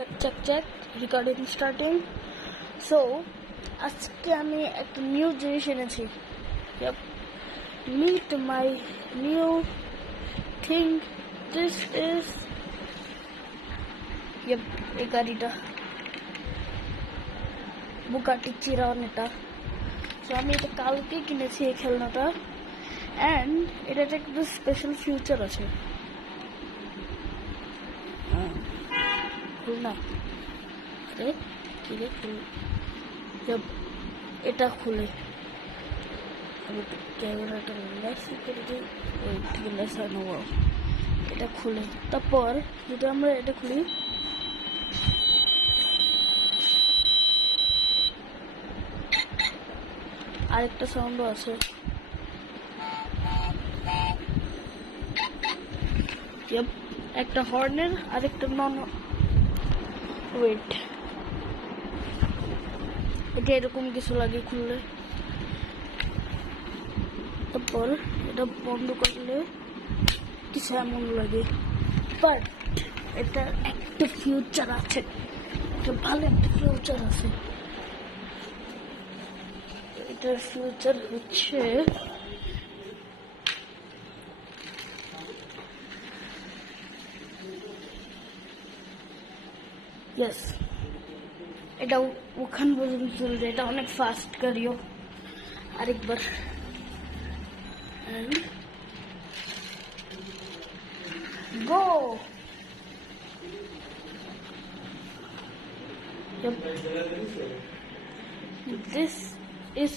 check recording starting. So আজকে আমি একটা নিউ জিনিস এনেছি. Yep, meet my new thing. This is এই গাড়িটা বুগাটি চিরন এটা. So আমি এটা কালকে কিনেছি এই খেলনাটা, and এটা একটা স্পেশাল ফিউচার আছে. না এটা খুলে আমি ক্যামেরাটা রিল্যাক্স করে দিই. রিল্যাক্স হয় না, এটা খুলে তারপর যদি আমরা এটা খুলি আরেকটা সাউন্ডও আছে. একটা হর্নের আরেকটা নন ওয়েট. এটা এরকম কিছু লাগে খুললে. তারপর এটা বন্ধ করলে কিছু এমন লাগে. বাট এটা একটা ফিউচার আছে, একটা ভালো একটা ফিউচার আছে. এটার ফিউচার হচ্ছে এটা ওখান পর্যন্ত চলবে. এটা অনেক ফাস্ট গাড়িও. আরেকবার go. This is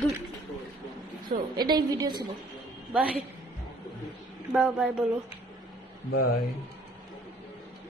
good. So এটাই ভিডিও ছিল. বাই বাই বাই বলো. বাই.